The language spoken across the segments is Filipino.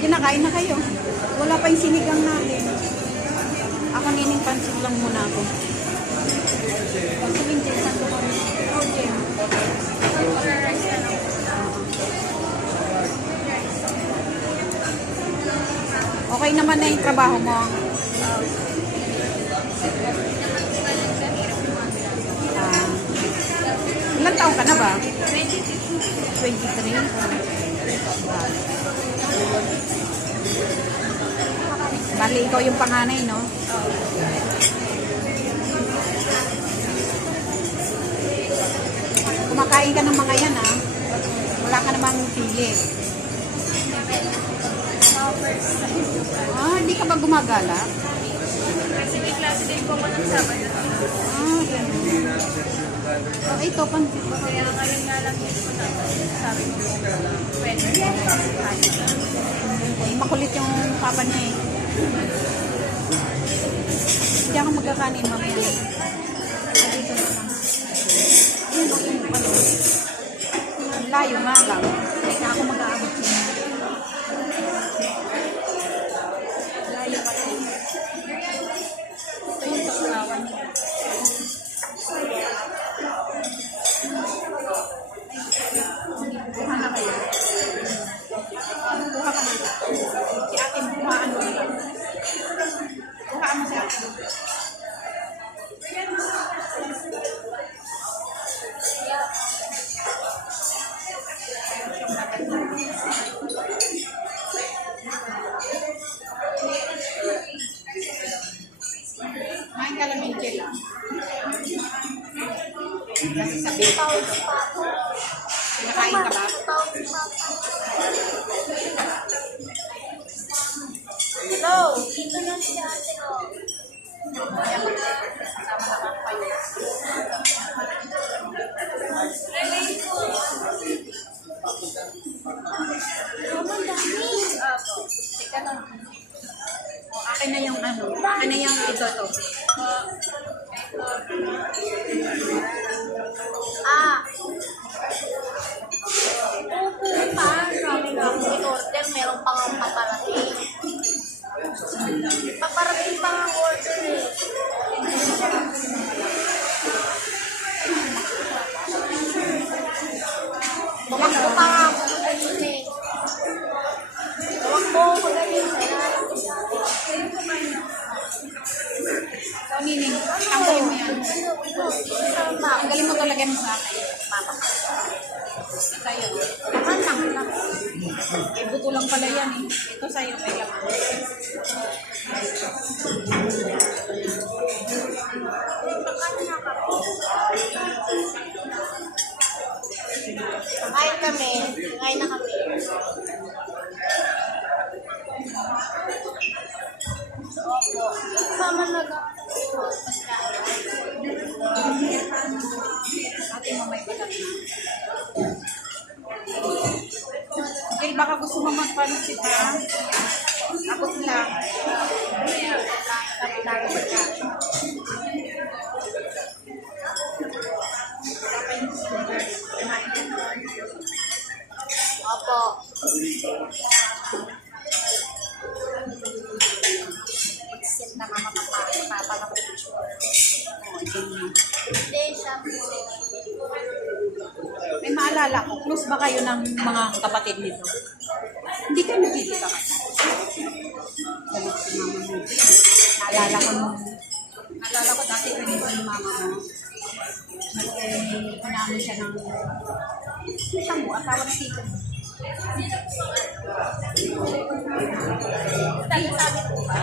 Sige na, kain na kayo. Wala pa yung sinigang natin. Ako nining pansin lang muna ako. Sabihin, Jen, saan ko kami? Oh, Jen. Okay naman na yung trabaho mo. Ilan taon ka na ba? 23. Bali, ikaw yung panganay, no? Kumakain ka ng mga yan, ha? Wala ka namang pili. Hindi ka ba gumagala? Kasi may klase din po ako ng Sabado. Ganun. Ito, pansit. Kaya ngayon nga lang yun po sabi mo, pwede po. Makulit yung papa niya eh. Hindi ako magkakanin mamaya. Dito na lang. Ayun, yung ano. Layo nga lang. Kaya ako mag-aabot yun. Layo kasi. Ito yung saklawan niya. Kuha na kayo. Kuha ka na. Si ate mo, kuhaan mo na. Kuhaan mo si ate mo. Main ka lang yung chela. Kasi sabihin ko. Nakain ka ba? Hello, dito na si ate ko. Kasama na lang kayo. Teka lang. Akin na yung ano. Akin na yung ito. Opo pa, sabi nga ako in-order, meron pang ang paparating. Paparating pang ang order eh. Tumakbo pa nga ako magaling eh. Tumakbo ako magaling eh. So, Nining, tanggalin mo yan. Tama. Tanggalin mo talaga mo sa akin. Mama. Sa'yo. Nakantang lang. Eh, buto lang pala yan eh. Ito sa'yo, may laman. Kain kami. Kain na kami. Opo. Mama Ate mo may balat na. Okay, baka gusto mo magpansit ha? Abot lang. Opo. Set na mama papa ng picture. Hindi, siya po. May maalala ko, close ba kayo ng mga kapatid nito? Hindi kayo nagkikita kasi. Galit si mama mo. Naalala ko dati pinito ni mama mo. Nag-inano siya ng kita mo, asawa ng tito mo. Sabi po ba?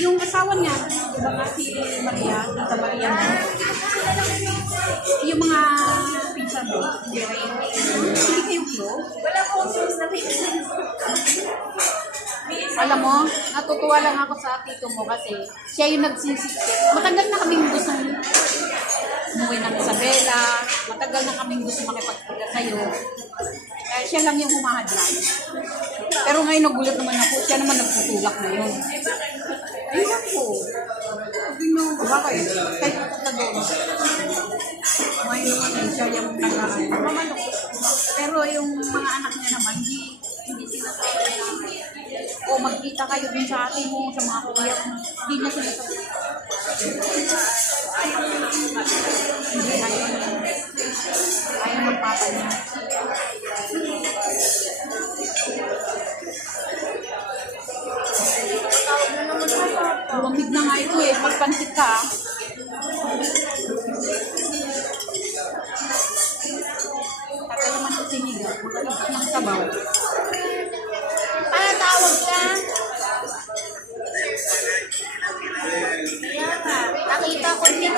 Yung asawa niya, di ba nga si Maria, Tita Maria mo? Yung mga pinsan mo, hindi kayo close? Wala po close na pinsan. Alam mo, natutuwa lang ako sa tito mo kasi siya yung nagsisikip. Matagal na kaming gusto umuwi ng Isabela, matagal na kaming gusto makipagkita sa'yo. Kaya siya lang yung humahadlan. Pero ngayon nagulat naman ako, siya naman nagtutulak na yun. Ayun ako. Sabi mo, bakit? Kahit pupunta doon. Ngayon naman siya yung nagaan. Pero yung mga anak niya naman, hindi sila sa magkita kayo dun sa ate mo, sa mga kuya mo. Hindi na sila sa... Hindi, ayaw magpapa niya. Lumamig na nga ito eh, pagpansit ka ah. Tagal naman ang sinigang, magaling ka ng sabaw. Ano tawag yan? Kaya nga, nakita ko din.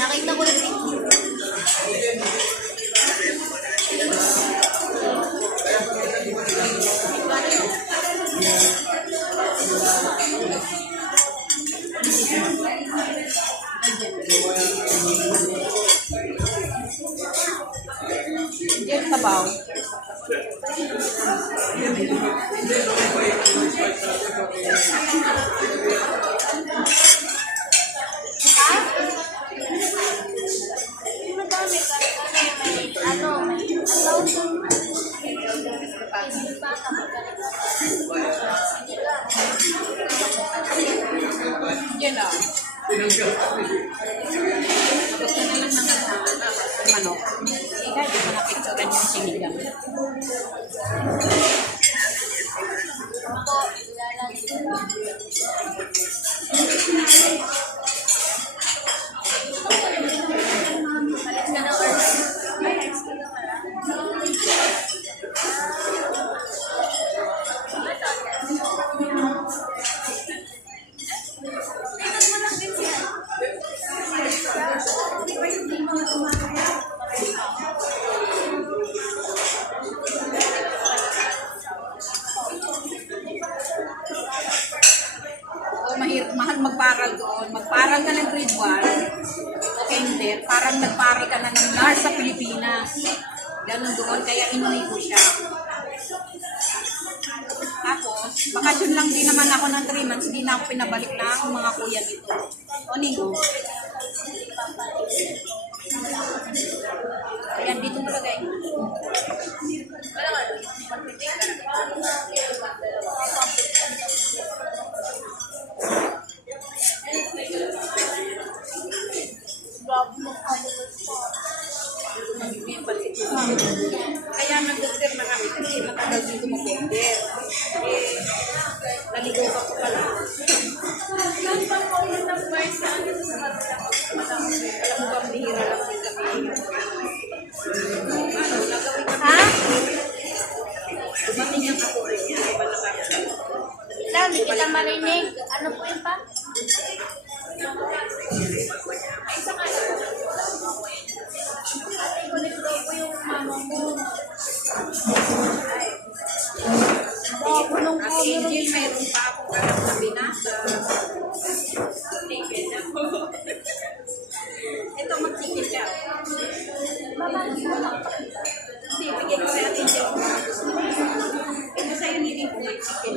Nakita ko din. Hindi ang sabaw. Yan lang. Gusto na lang ng manok. Ika, di ko napicturan yung sinigang. Mahal magparal doon. Magparal ka ng grade 1. Okay, hindi. Parang nagparal ka na ng nurse sa Pilipinas. Ganun doon. Kaya inuwi ko siya. Tapos, bakasyon lang din naman ako ng 3 months. Hindi na ako pinabalik na ang mga kuya nito. O, Ningo. Ayan, dito nalagay. Kaya nag-doctor na kami kasi matagal dito mag-order. Eh, naligaw ka po pala. Saan pa po yung nag-birth sa ano sa Alam mo ba, bihira lang din kami. Ano, nagawin kami. Ha? Dumating ang ako rin niya. Iba na kami. Lang, hindi kita marinig. Ano po yun pa? Ay, isa ka lang. Ate ko daw po yung mama mo. Ate Angel, mayroon pa akong anak na binasa. Tigil ako. Ito, mag-chicken ka. Hindi, bigay ko kay Ate Angel. Ito sa'yo nilin ko mag-chicken.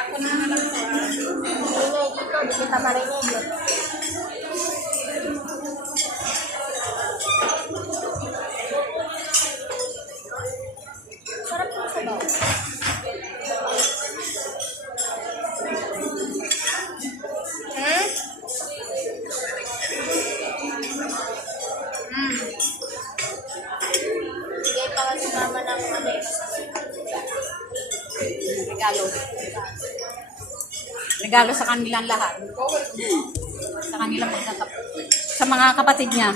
Ako na lang po. Dito, hindi kita marinig. Sarap po sa baw. Bigay pa kasi mama ng ano eh. Regalo. Regalo sa kanilang lahat. Sa kanilang sa mga kapatid niya.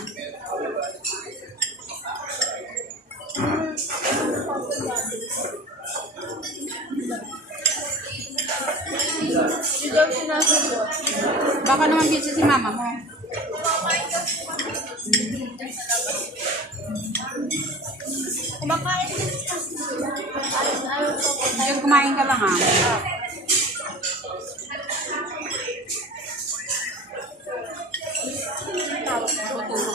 Hindi daw sinasagot. Baka naman busy si mama mo. Kumakain din. Ayaw ko po. Yung kumain ka lang ha. Tutulog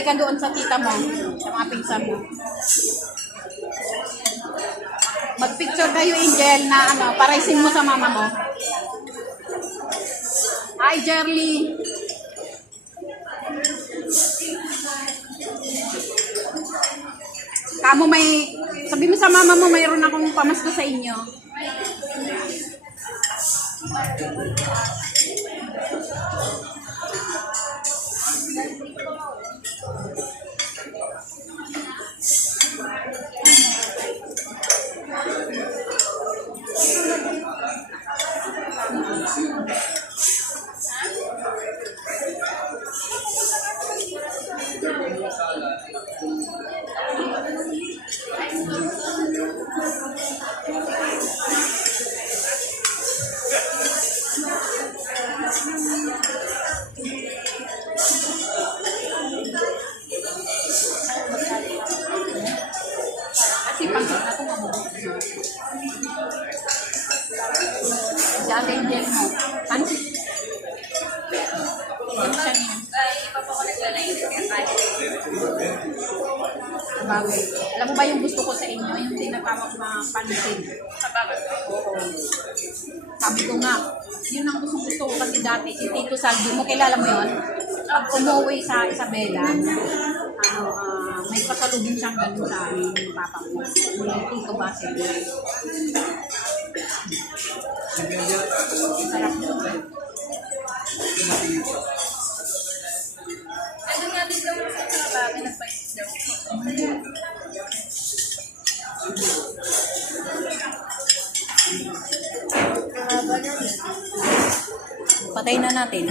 Hi ka doon sa tita mo, sa mga pinsan mo. Mag-picture kayo, Angel, na ano, paraisin mo sa mama mo. Hi, Jerly. Kamo may, sabi mo sa mama mo, mayroon akong pamasko sa inyo. Kasi pangkat na ito mabuhay. Si Ate Angel mo. Pansit. Yan siya niya. Iba po ko naglalagay ng kahit. Bagay. Alam mo ba yung gusto ko sa inyo? Yung tinatawag na pansit. Sabagay. Oo. Sabi ko nga, yun ang gusto ko kasi dati, si Tito Saldi mo, kilala mo yun? Pag umuwi sa Isabela, ano, may pasalubong siyang ganun sa amin, yung papa mo. Yung Tito Basil. Sarap yun. Ano nga din daw sa trabaho, nagpaisit daw. Patay na natin.